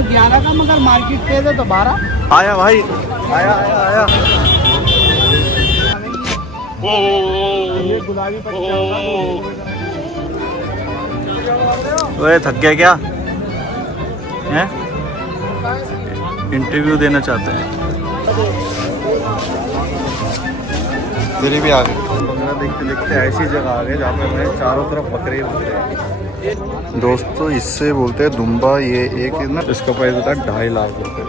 तो 11 का, मगर मार्केट पे है तो 12। आया भाई, आया आया आया। गुलाबी ओए थक गया क्या हैं? इंटरव्यू देना चाहते हैं। मेरी भी आ गई। बकरा देखते देखते ऐसी जगह आ गए जहाँ पे हमें चारों तरफ बकरे ही बकरे हैं। दोस्तों इससे बोलते हैं दुम्बा। ये एक ना इसका प्राइस होता है 2.5 लाख रुपए।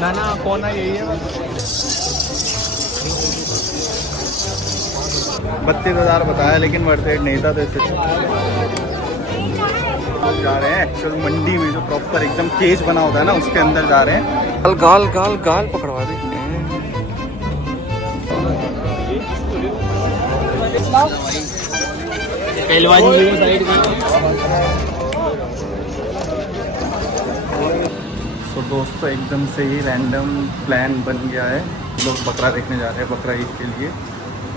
ना कौन है, यही है 32,000 बताया, लेकिन वर्थ नहीं था। तो इससे जा रहे हैं एक्चुअल मंडी में, जो प्रॉपर एकदम केज बना होता है ना, उसके अंदर जा रहे हैं। गाल गाल गाल गाल पकड़वा दे। तो दोस्तों एकदम से ही रैंडम प्लान बन गया है। लोग बकरा देखने जा रहे हैं, बकरा ईद के लिए।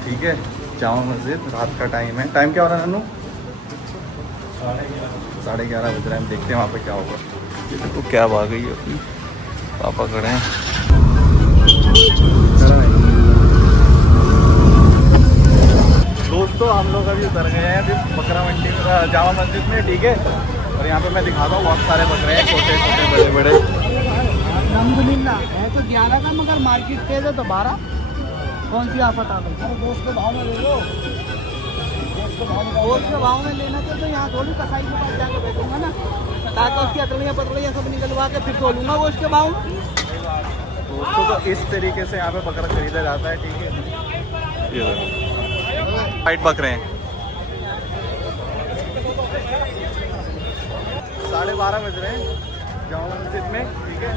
ठीक है, जामा मस्जिद, रात का टाइम है। टाइम क्या हो रहा है नन्नू? 11:30 बज रहे हैं। हम देखते हैं वहाँ पे क्या होगा। ये देखो क्या आ गई है अपनी, पापा खड़े हैं। दोस्तों हम लोग अभी उतर गए हैं अभी बकरा मंडी में, जामा मस्जिद में। ठीक है, और यहाँ पे मैं दिखाता हूँ, बहुत सारे बकरे हैं, छोटे छोटे बड़े बड़े। अल्हम्दुलिल्लाह है तो 11 का, मगर मार्केट पे है तो 12। कौन सी आफत आ गई? अरे दोस्त के भाव में ले लो, दोस्त के भाव में लेना तो यहाँ थोड़ी कसाई के पास जाकर बैठूंगा ना, ताकि उसकी अतड़ियाँ पतड़ियाँ सब निकलवा के फिर तोलूंगा वो उसके भाव में। दोस्तों तो इस तरीके से यहाँ पे बकरा खरीदा जाता है। ठीक है, ये वाइट बकरे हैं। 12:30 बज रहे हैं जामा मस्जिद में। ठीक है,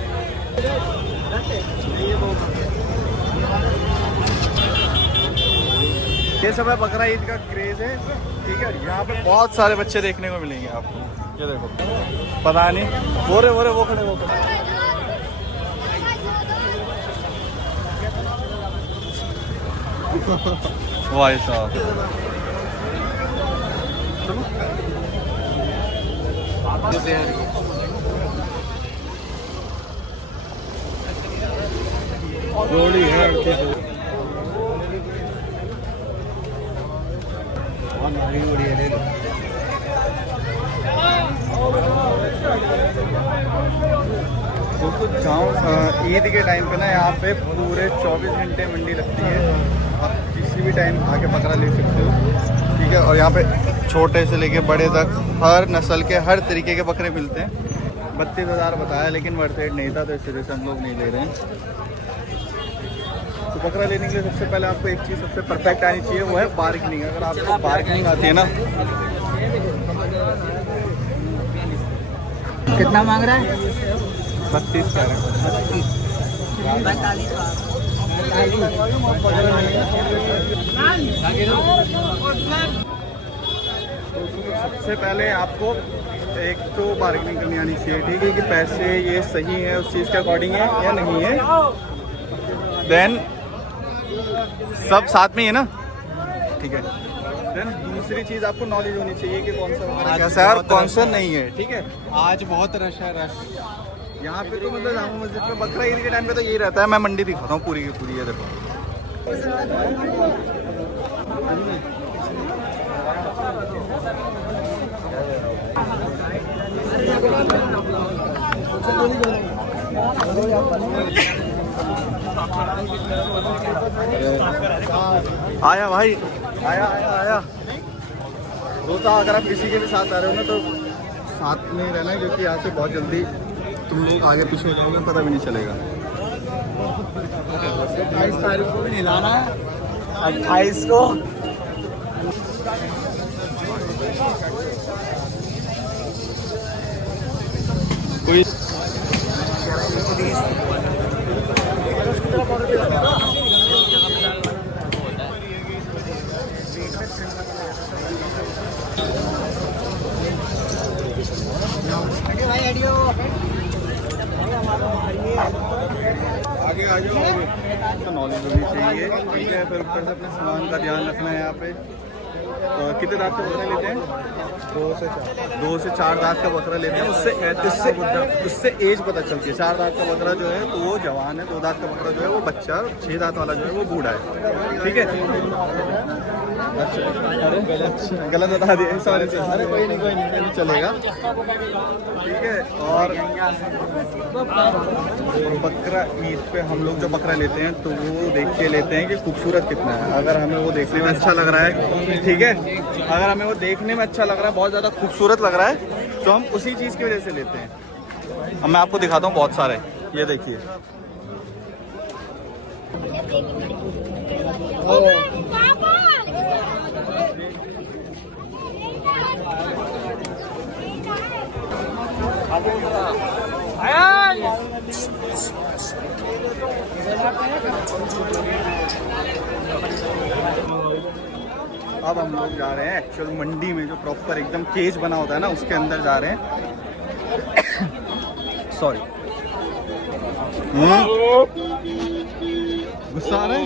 ये सब है बकरा ईद का क्रेज है। ठीक है, यहाँ पे बहुत सारे बच्चे देखने को मिलेंगे आपको। ये देखो, पता नहीं वो रहे वो खड़े वो खड़े। भाई साहब जोड़ी है। दोस्तों जाओ ईद के टाइम पे ना यहाँ पे पूरे 24 घंटे मंडी लगती है। आप किसी भी टाइम आके बकरा ले सकते हो। ठीक है, और यहाँ पे छोटे से लेके बड़े तक हर नस्ल के हर तरीके के बकरे मिलते हैं। 32,000 बताया, लेकिन वर्थ इट नहीं था, तो इस वजह से हम लोग नहीं ले रहे हैं। तो बकरा लेने के लिए सबसे पहले आपको एक चीज़ सबसे परफेक्ट आनी चाहिए, वो है बार्गेनिंग। अगर आपको बार्गेनिंग आती है ना। कितना मांग रहा है? 32 कैरेट। सबसे पहले आपको एक तो बार्गेनिंग करनी आनी चाहिए। ठीक है, कि पैसे ये सही है, उस चीज़ के अकॉर्डिंग है या नहीं है। देन सब साथ में ही है ना। ठीक है, देन दूसरी चीज़ आपको नॉलेज होनी चाहिए कि कौन सा कैसा है और कौन सा नहीं है। ठीक है, आज बहुत रश है, रश यहाँ पे तो मतलब जामा मस्जिद में बकरा ईद के टाइम पे तो यही रहता है। मैं मंडी दिखाता हूँ पूरी की पूरी। है देखो, आया भाई, आया आया आया। दोस्तों अगर आप किसी के भी साथ आ रहे हो ना, तो साथ में रहना, क्योंकि यहाँ से बहुत जल्दी तुम लोग आगे पीछे हो जाओगे, पता भी नहीं चलेगा। 28 तारीख को भी नहीं लाना है, 28 को। कोई आगे आ जाओ। तो नॉलेज होनी चाहिए। ठीक है, फिर ऊपर से अपने सामान का ध्यान रखना है यहाँ पे। कितने दांत का बकरा लेते हैं? 2 से 4 दांत का बकरा लेते हैं। उससे एज पता चलती है। 4 दांत का बकरा जो है तो वो जवान है, 2 दांत का बकरा जो है वो बच्चा, 6 दांत वाला जो है वो बूढ़ा है। ठीक है। अच्छा, अरे गलत बता दिया, सॉरी सर। अरे कोई नहीं चलेगा। ठीक है। और बकरा ईद पे हम लोग जो बकरा लेते हैं तो वो देख के लेते हैं कि खूबसूरत कितना है। अगर हमें वो देखने में अच्छा लग रहा है, ठीक है, अगर हमें वो देखने में अच्छा लग रहा है, बहुत ज़्यादा खूबसूरत लग रहा है, तो हम उसी चीज़ की वजह से लेते हैं। अब मैं आपको दिखाता हूँ बहुत सारे, ये देखिए। अब हम लोग जा रहे हैं एक्चुअल मंडी में, जो प्रॉपर एकदम केज बना होता है ना, उसके अंदर जा रहे हैं। सॉरी, गुस्सा आ रहा है?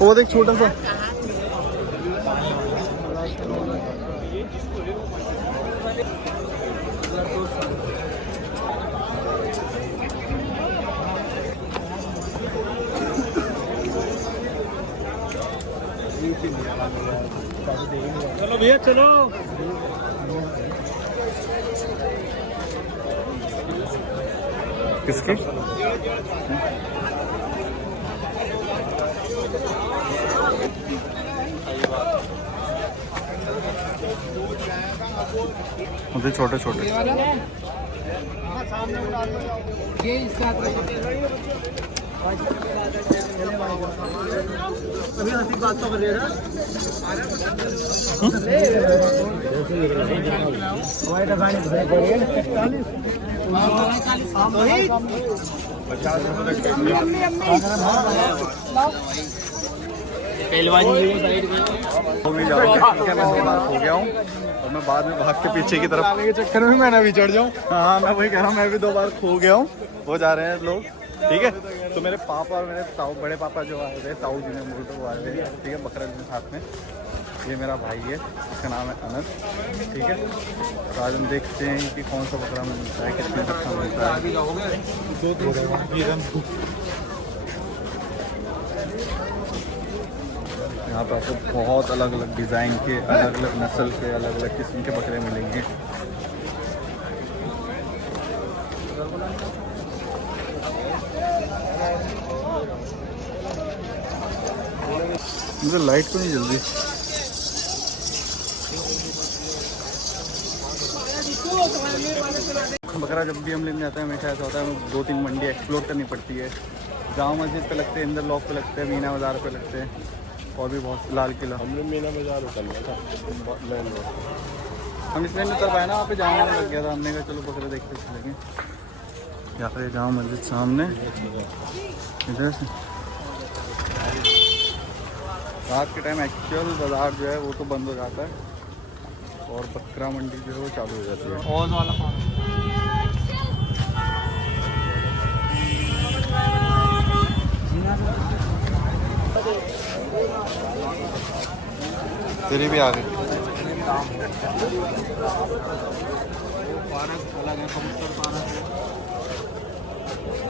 वो देख छोटा सा, चलो भैया चलो। किसकी? मुझे छोटे छोटे ये इसका अभी हंसी बात तो कर रहा है। 50 रुपये मैं 2 बार खो गया हूँ और मैं बाद में भाग के पीछे की तरफ आने के चक्कर में मैं ना भी चढ़ जाऊँ। हाँ, मैं वही कह रहा हूँ, मैं भी 2 बार खो गया हूँ। वो जा रहे हैं लोग, ठीक है। तो मेरे पापा और मेरे ताऊ, बड़े पापा जो आए थे, ताऊ जी ने मुझे तो वो आए थे, ठीक है, बकरा लेने साथ में। ये मेरा भाई है, इसका नाम है अनस, ठीक है। तो आज हम देखते हैं कि कौन सा बकरा मिलता है, कितने तक का मिलता है। यहाँ पर आपको बहुत अलग अलग डिज़ाइन के, अलग अलग नस्ल के, अलग अलग किस्म के बकरे मिलेंगे। मुझे लाइट तो नहीं जल रही। बकरा जब भी हम लेने जाते हैं हमेशा ऐसा होता है, हमें 2-3 मंडी एक्सप्लोर करनी पड़ती है। जामा मस्जिद पे लगते हैं, इंदर लॉक पे लगते हैं, मीना बाज़ार पे लगते हैं, और भी बहुत, लाल किला। हमने मीना बाजार उतर लिया था। हम इसमें नहीं उतर पाए ना, वहाँ पे जामा लग गया था। हमने कहा चलो बकरे देखते चलेंगे। यहाँ पे जामा मस्जिद सामने, इधर से रात के टाइम एक्चुअल बाज़ार जो है वो तो बंद हो जाता है और बकरा मंडी जो है वो चालू हो जाती है। और वाला तेरी भी आ गई।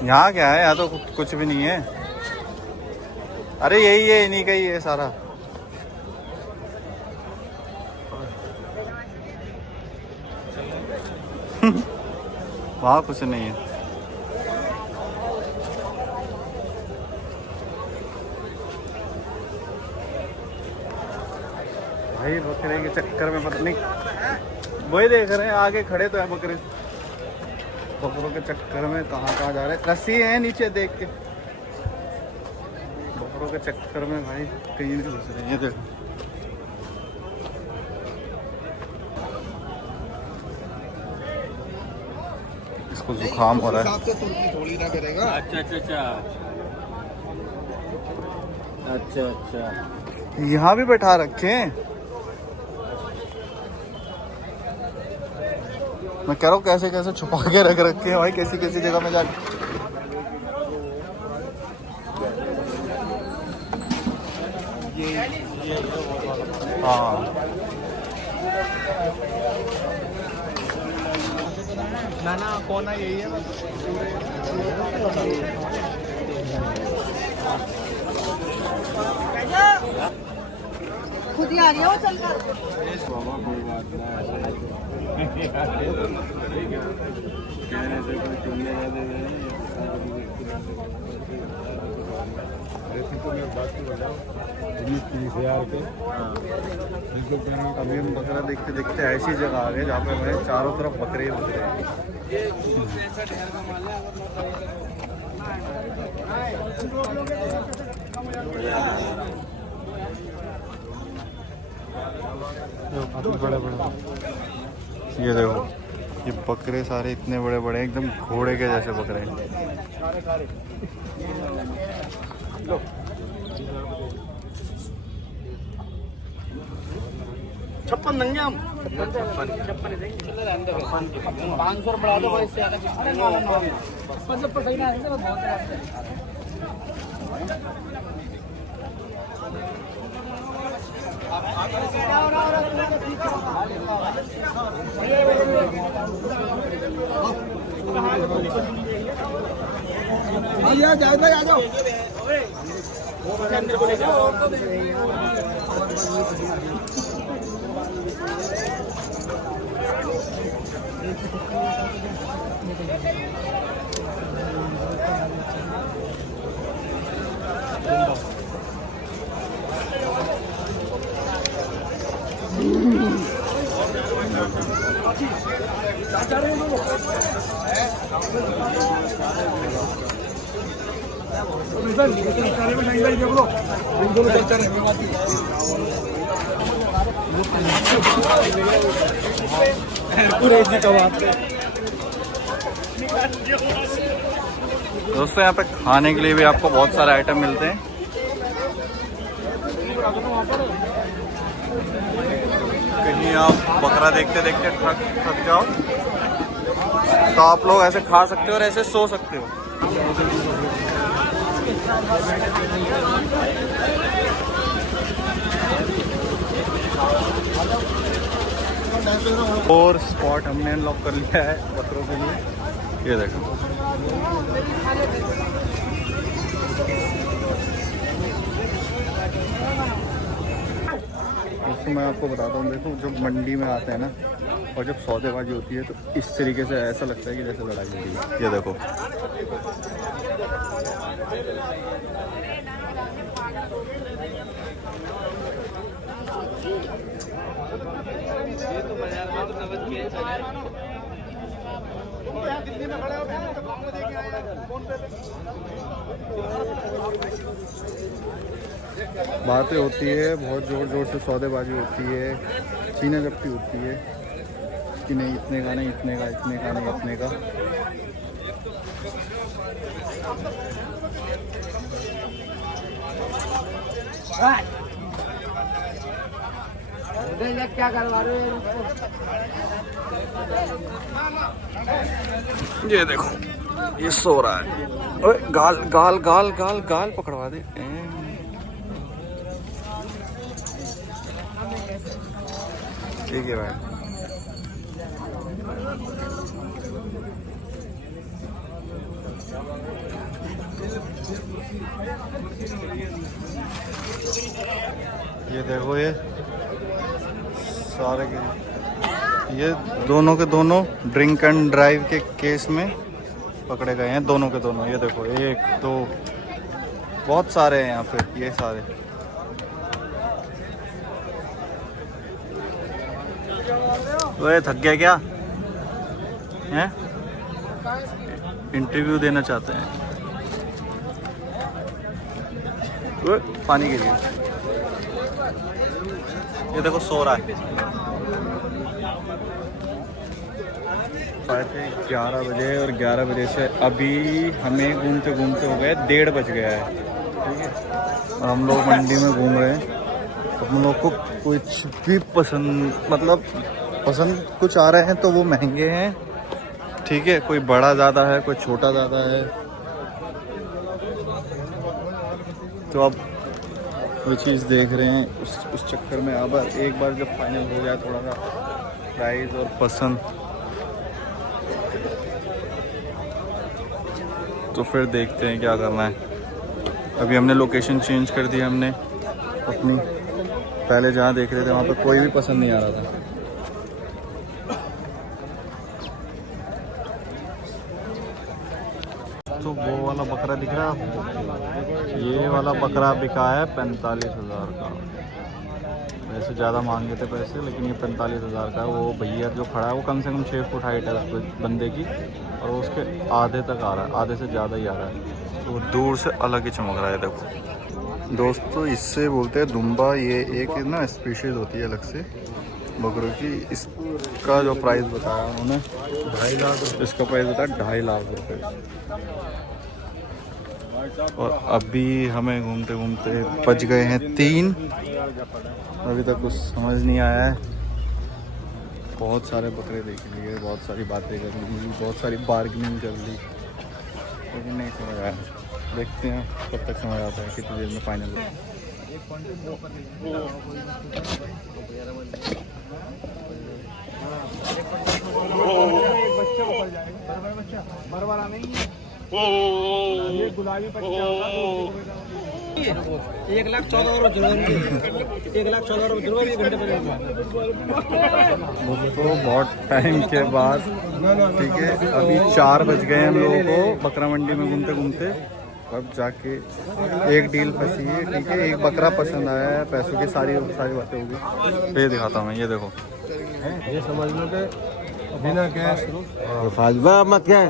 यहाँ क्या है? यहाँ तो कुछ भी नहीं है। अरे यही है, इन्हीं का ही है सारा। वहाँ कुछ नहीं है। भाई बकरे के चक्कर में पता नहीं, वही देख रहे हैं, आगे खड़े तो है बकरे। बकरों के चक्कर में कहाँ कहाँ जा रहे हैं। रस्सी है नीचे, देख के। बकरों के चक्कर में भाई कहीं नहीं घुस रही है। देखो इसको जुकाम हो रहा है। थोड़ी ना करेगा। अच्छा अच्छा अच्छा। अच्छा अच्छा। यहाँ भी बैठा रखे हैं। मैं कह रहा हूँ कैसे कैसे छुपा के रख रखे हैं भाई, कैसी कैसी जगह में जाके। हाँ ना कोना यही है बस। खुद ही आ रही हो चल कर। बाबा कोई बात नहीं, कहने से कोई चुनने ना दे बात बताओ 30,000 के। अभी हम बकरा देखते देखते ऐसी जगह आ गए जहाँ पे हमें चारों तरफ बकरे ही बकरे हैं। बड़े बड़े ये देखो, ये बकरे सारे इतने बड़े बड़े हैं, एकदम घोड़े के जैसे बकरे हैं। 56 देंगे हम। 500 बढ़ा दो इससे ज्यादा। अरे ना ना 55 सही ना है बहुत। आ जाओ अंदर को ले जाओ। दोस्तों यहाँ पे खाने के लिए भी आपको बहुत सारे आइटम मिलते हैं। कहीं आप बकरा देखते देखते थक जाओ तो आप लोग ऐसे खा सकते हो और ऐसे सो सकते हो। और स्पॉट हमने अनलॉक कर लिया है बकरों के लिए। ये देखो दोस्तों, मैं आपको बताता हूँ। देखो जब मंडी में आते हैं ना और जब सौदेबाजी होती है तो इस तरीके से ऐसा लगता है कि जैसे लड़ाई हो रही है। ये देखो बातें होती है, बहुत ज़ोर ज़ोर से सौदेबाजी होती है, छीना झपटी होती है कि नहीं इतने का नहीं, इतने का, इतने का नहीं, इतने का। क्या करवा रहे हो? ये देखो ये सो रहा है। ओए गाल गाल गाल गाल गाल पकड़वा दे। ठीक है भाई। ये देखो ये सारे के ये दोनों के दोनों ड्रिंक एंड ड्राइव के केस में पकड़े गए हैं, दोनों के दोनों। ये देखो 1 2 बहुत सारे हैं यहाँ पे, ये सारे। ओए थक गया क्या हैं? इंटरव्यू देना चाहते हैं। ओए पानी के लिए। ये देखो सो रहा है। 11 बजे और 11 बजे से अभी हमें घूमते घूमते हो गए 1:30 बज गया है। ठीक है। और हम लोग मंडी में घूम रहे हैं। हम लोग को कुछ भी पसंद मतलब पसंद कुछ आ रहे हैं तो वो महंगे हैं, ठीक है। कोई बड़ा ज़्यादा है, कोई छोटा ज़्यादा है। तो अब वो चीज़ देख रहे हैं, उस चक्कर में अब एक बार जब फाइनल हो जाए थोड़ा सा प्राइस और पसंद, तो फिर देखते हैं क्या करना है। अभी हमने लोकेशन चेंज कर दी हमने अपनी, पहले जहाँ देख रहे थे वहाँ पे कोई भी पसंद नहीं आ रहा था। तो वो वाला बकरा दिख रहा है, ये वाला बकरा बिका है 45,000 का। वैसे ज़्यादा मांगे थे पैसे, लेकिन ये 45,000 का है। वो भैया जो खड़ा है वो कम से कम 6 फुट हाइट है बंदे की, और वो उसके आधे तक आ रहा है, आधे से ज़्यादा ही आ रहा है। तो दूर से अलग ही चमक रहा है। देखो दोस्तों, इससे बोलते हैं दुम्बा। ये एक ना स्पीशीज़ होती है अलग से बकरों की। इसका जो प्राइस बताया उन्होंने 2.5 लाख, इसका प्राइस बताया 2.5 लाख रुपये। और अभी हमें घूमते घूमते बज गए हैं 3। अभी तक कुछ समझ नहीं आया है। बहुत सारे बकरे देख लिए, बहुत सारी बातें कर ली, बहुत सारी बार्गेनिंग कर ली, लेकिन नहीं समझ आया। देखते हैं कब तक समझ आता है, कितनी देर में फाइनल हो। ये गुलाबी 1,14,000 घंटे पर। दोस्तों बहुत टाइम के बाद, ठीक है, अभी 4 बज गए हम लोगों को बकरा मंडी में घूमते घूमते। अब जाके एक डील फंसी है, ठीक है। एक बकरा पसंद आया है, पैसों की सारी बातें होगी। ये दिखाता हूँ मैं, ये देखो, ये समझ लो कि बिना कैश फाजबा मत क्या है।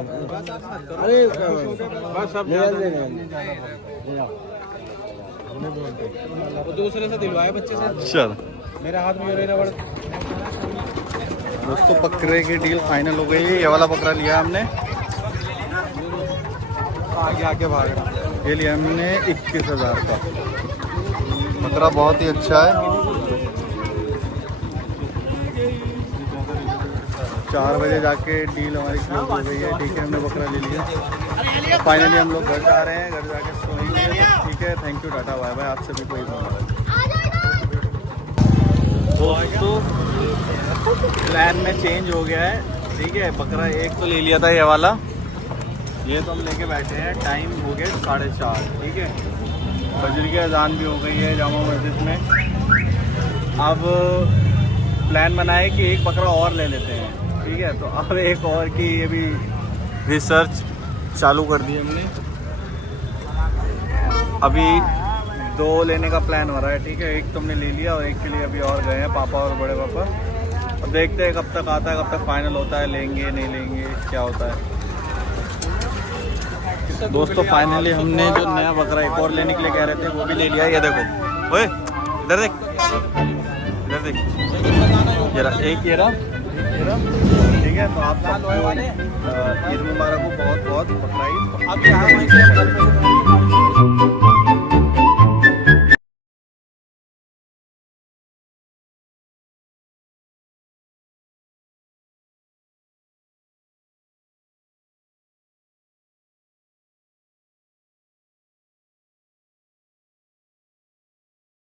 अरे बस सब दूसरे से दिलवाए बच्चे से। चल मेरे हाथ में रबड़। दोस्तों बकरे की डील फाइनल हो गई है। ये वाला बकरा लिया हमने, आगे आके भाग। ये लिया हमने 21,000 का। बकरा बहुत ही अच्छा है। 4 बजे जाके डील हमारी क्लोज हो गई है, ठीक है। हमने बकरा ले लिया। फाइनली हम लोग घर जा रहे हैं, घर जाके सोएंगे, ठीक है। Thank you, tata, bye bye. आपसे भी कोई दोस्तों प्लान में चेंज हो गया है, ठीक है। बकरा एक तो ले लिया था ये वाला, ये तो हम लेके बैठे हैं। टाइम हो गया 4:30, ठीक है। फजर की अजान भी हो गई है जामा मस्जिद में। अब प्लान बनाए कि एक बकरा और ले लेते हैं, ठीक है। तो अब एक और की ये भी रिसर्च चालू कर दी हमने। अभी 2 लेने का प्लान हो रहा है, ठीक है। एक तो हमने ले लिया और एक के लिए अभी और गए हैं पापा और बड़े पापा। अब देखते हैं कब तक आता है, कब तक फाइनल होता है, लेंगे नहीं लेंगे, क्या होता है। दोस्तों फाइनली हमने जो नया बकरा एक और लेने के लिए कह रहे थे वो भी ले लिया। ये देखो, ओए इधर देख, इधर देख, ये रहा एक, ये रहा, ठीक है। तो आप सबको ईद मुबारक हो, बहुत बहुत बकरा ईद।